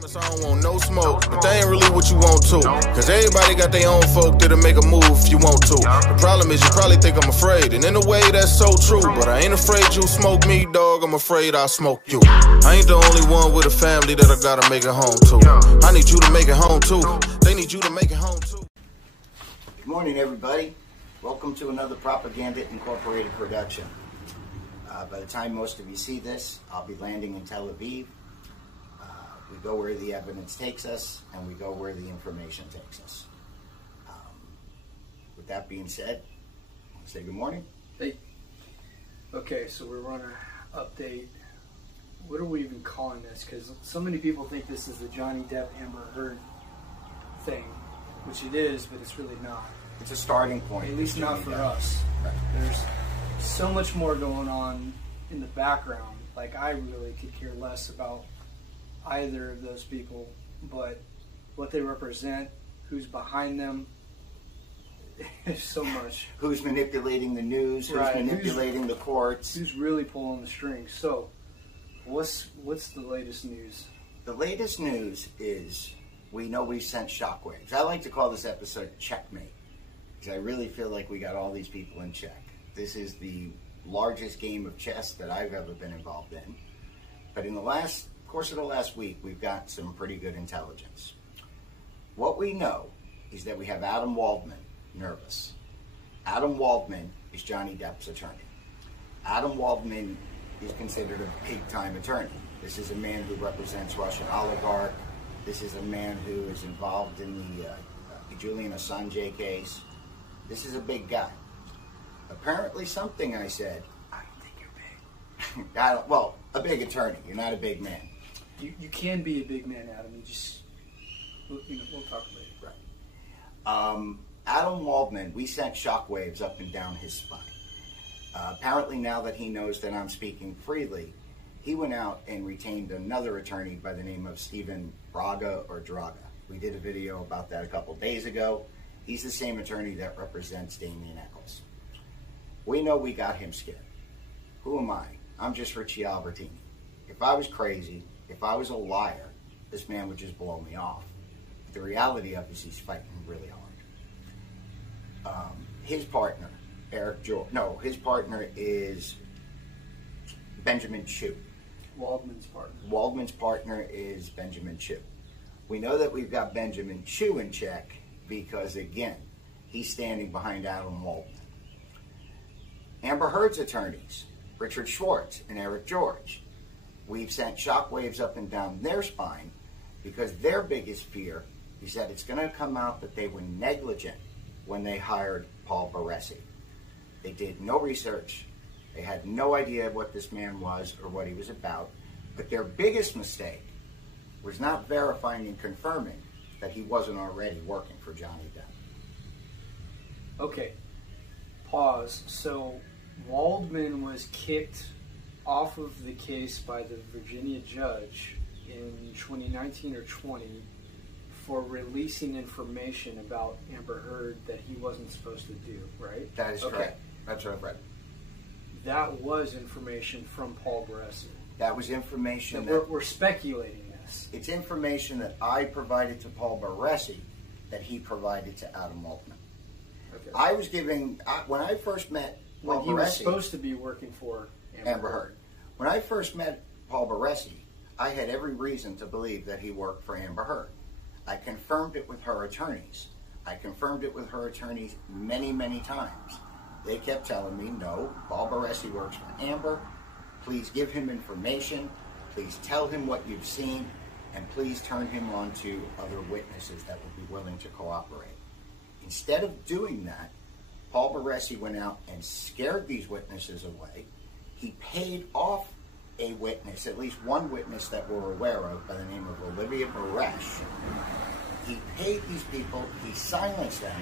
Promise I don't want no smoke, but that ain't really what you want to. Cause everybody got their own folk that'll make a move if you want to. The problem is you probably think I'm afraid, and in a way that's so true. But I ain't afraid you smoke me, dog, I'm afraid I'll smoke you. I ain't the only one with a family that I gotta make it home to. I need you to make it home too. They need you to make it home too. Good morning, everybody. Welcome to another Propaganda Incorporated production. By the time most of you see this, I'll be landing in Tel Aviv. We go where the evidence takes us, and we go where the information takes us. With that being said, I'll say good morning. Hey. Okay, so we're going to update. What are we even calling this? Because so many people think this is the Johnny Depp Amber Heard thing, which it is, but it's really not. It's a starting point. At least not for us. Right. There's so much more going on in the background. Like, I really could care less about either of those people, but what they represent, who's behind them, there's so much. Who's manipulating the news, who's manipulating the courts. Who's really pulling the strings. So, what's the latest news? The latest news is we know we sent shockwaves. I like to call this episode Checkmate, because I really feel like we got all these people in check. This is the largest game of chess that I've ever been involved in. But in the course of the last week, we've got some pretty good intelligence. What we know is that we have Adam Waldman nervous. Adam Waldman is Johnny Depp's attorney. Adam Waldman is considered a big-time attorney. This is a man who represents Russian oligarch. This is a man who is involved in the Julian Assange case. This is a big guy. Apparently something I said, I don't think you're big. Well, a big attorney. You're not a big man. You can be a big man, Adam. We'll talk later. Right. Adam Waldman, we sent shockwaves up and down his spine. Apparently now that he knows that I'm speaking freely, he went out and retained another attorney by the name of Stephen Braga or Draga. We did a video about that a couple days ago. He's the same attorney that represents Damien Eccles. We know we got him scared. Who am I? I'm just Richie Albertini. If I was crazy, if I was a liar, this man would just blow me off. But the reality of it is he's fighting really hard. His partner, his partner is Benjamin Chew. Waldman's partner. Waldman's partner is Benjamin Chew. We know that we've got Benjamin Chew in check because, again, he's standing behind Adam Waldman. Amber Heard's attorneys, Richard Schwartz and Eric George, we've sent shockwaves up and down their spine because their biggest fear is that it's going to come out that they were negligent when they hired Paul Baresi. They did no research. They had no idea what this man was or what he was about. But their biggest mistake was not verifying and confirming that he wasn't already working for Johnny Depp. Okay, pause. So Waldman was kicked off of the case by the Virginia judge in 2019 or 20 for releasing information about Amber Heard that he wasn't supposed to do, right? That is correct. That's what I've read. That was information from Paul Baresi. That was information we're speculating this. It's information that I provided to Paul Baresi that he provided to Adam Waldman. Okay. I was giving, when I first met Paul when he Baresi, was supposed to be working for Amber Heard. When I first met Paul Baresi, I had every reason to believe that he worked for Amber Heard. I confirmed it with her attorneys. I confirmed it with her attorneys many, many times. They kept telling me, no, Paul Baresi works for Amber. Please give him information. Please tell him what you've seen. And please turn him on to other witnesses that would be willing to cooperate. Instead of doing that, Paul Baresi went out and scared these witnesses away. He paid off a witness, at least one witness that we're aware of, by the name of Olivia Baresh. He paid these people, he silenced them,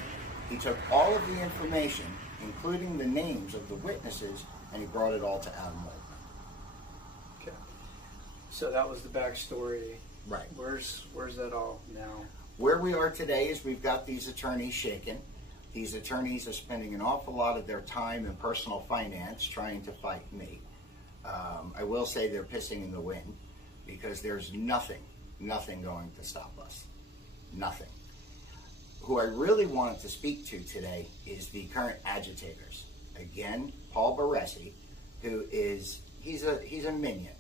he took all of the information, including the names of the witnesses, and he brought it all to Adam Waldman. Okay. So that was the backstory. Right. Where's that all now? Where we are today is we've got these attorneys shaken. These attorneys are spending an awful lot of their time and personal finance trying to fight me. I will say they're pissing in the wind because there's nothing nothing going to stop us. Nothing. Who I really wanted to speak to today is the current agitators. Again, Paul Baresi, who is, he's a minion.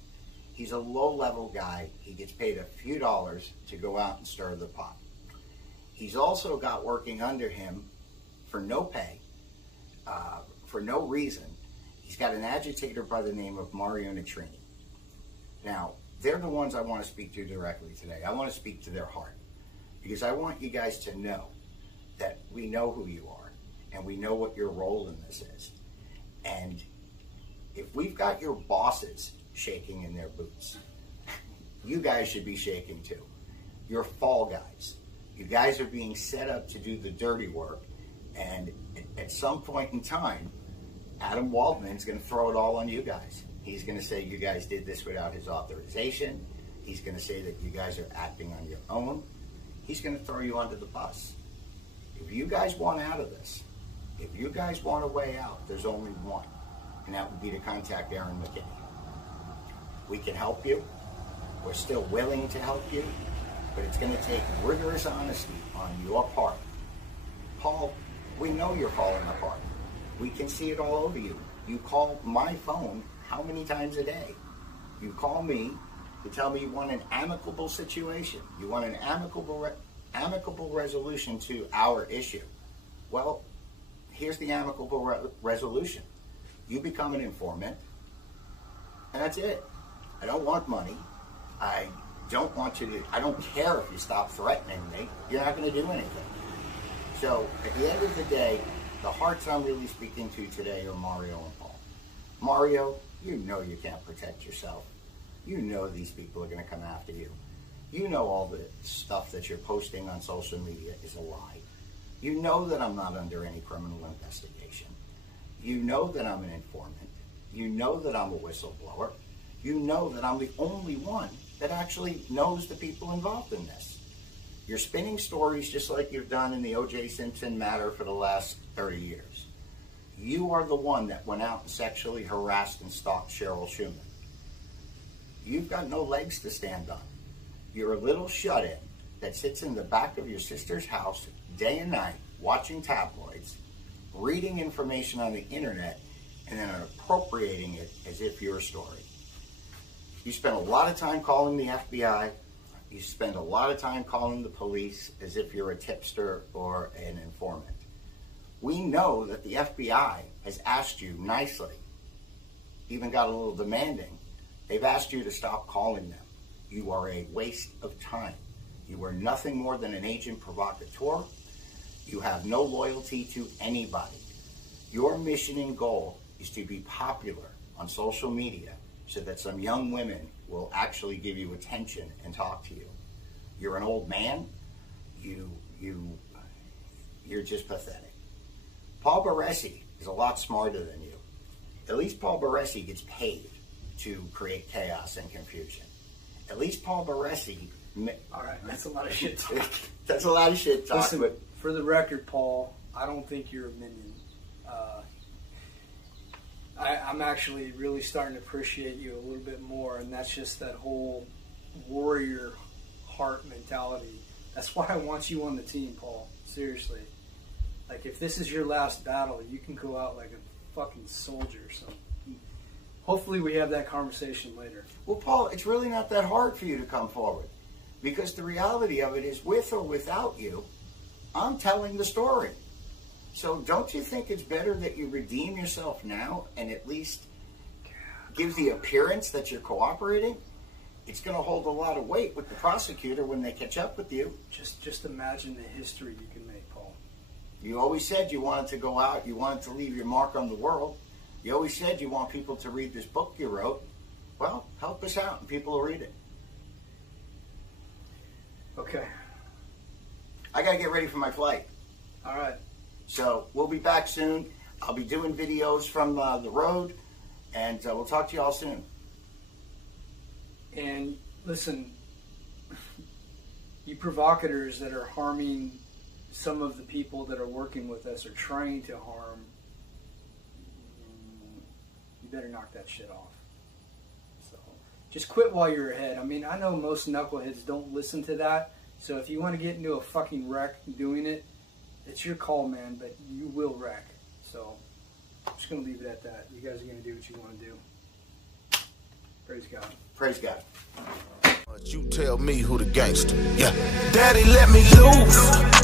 He's a low-level guy. He gets paid a few dollars to go out and stir the pot. He's also got working under him for no pay, for no reason. He's got an agitator by the name of Mario Nitrini. Now, they're the ones I want to speak to directly today. I want to speak to their heart, because I want you guys to know that we know who you are, and we know what your role in this is. And if we've got your bosses shaking in their boots, you guys should be shaking too. You're fall guys. You guys are being set up to do the dirty work, and at some point in time, Adam Waldman's going to throw it all on you guys. He's going to say you guys did this without his authorization. He's going to say that you guys are acting on your own. He's going to throw you under the bus. If you guys want out of this, if you guys want a way out, there's only one, and that would be to contact Aaron McKinney. We can help you. We're still willing to help you, but it's going to take rigorous honesty on your part. Paul, we know you're falling apart. We can see it all over you. You call my phone how many times a day? You call me to tell me you want an amicable situation. You want an amicable resolution to our issue. Well, here's the amicable resolution. You become an informant, and that's it. I don't want money. I don't want you to, I don't care if you stop threatening me. You're not going to do anything. So at the end of the day, the hearts I'm really speaking to today are Mario and Paul. Mario, you know you can't protect yourself. You know these people are going to come after you. You know all the stuff that you're posting on social media is a lie. You know that I'm not under any criminal investigation. You know that I'm an informant. You know that I'm a whistleblower. You know that I'm the only one that actually knows the people involved in this. You're spinning stories just like you've done in the OJ Simpson matter for the last 30 years. You are the one that went out and sexually harassed and stalked Cheryl Schumann. You've got no legs to stand on. You're a little shut-in that sits in the back of your sister's house day and night, watching tabloids, reading information on the internet, and then appropriating it as if you're a story. You spend a lot of time calling the FBI. You spend a lot of time calling the police as if you're a tipster or an informant. We know that the FBI has asked you nicely, even got a little demanding. They've asked you to stop calling them. You are a waste of time. You are nothing more than an agent provocateur. You have no loyalty to anybody. Your mission and goal is to be popular on social media so that some young women will actually give you attention and talk to you. You're an old man. You're just pathetic. Paul Baresi is a lot smarter than you. At least Paul Baresi gets paid to create chaos and confusion. At least Paul Baresi... All right, that's a lot of shit talk. That's a lot of shit talk. Listen, but for the record, Paul, I don't think you're a minion. I'm actually really starting to appreciate you a little bit more, and that's just that whole warrior heart mentality. That's why I want you on the team, Paul. Seriously. Like, if this is your last battle, you can go out like a fucking soldier. So hopefully we have that conversation later. Well, Paul, it's really not that hard for you to come forward, because the reality of it is, with or without you, I'm telling the story. So don't you think it's better that you redeem yourself now and at least give the appearance that you're cooperating? It's going to hold a lot of weight with the prosecutor when they catch up with you. Just imagine the history you can make, Paul. You always said you wanted to go out, you wanted to leave your mark on the world. You always said you want people to read this book you wrote. Well, help us out and people will read it. Okay. I got to get ready for my flight. All right. So we'll be back soon. I'll be doing videos from the road, and we'll talk to you all soon. And listen, you provocateurs that are harming some of the people that are working with us or trying to harm, you better knock that shit off. So just quit while you're ahead. I mean, I know most knuckleheads don't listen to that, so if you want to get into a fucking wreck doing it, it's your call, man, but you will wreck. So, I'm just going to leave it at that. You guys are going to do what you want to do. Praise God. Praise God. You tell me who the gangster. Yeah. Daddy, let me loose.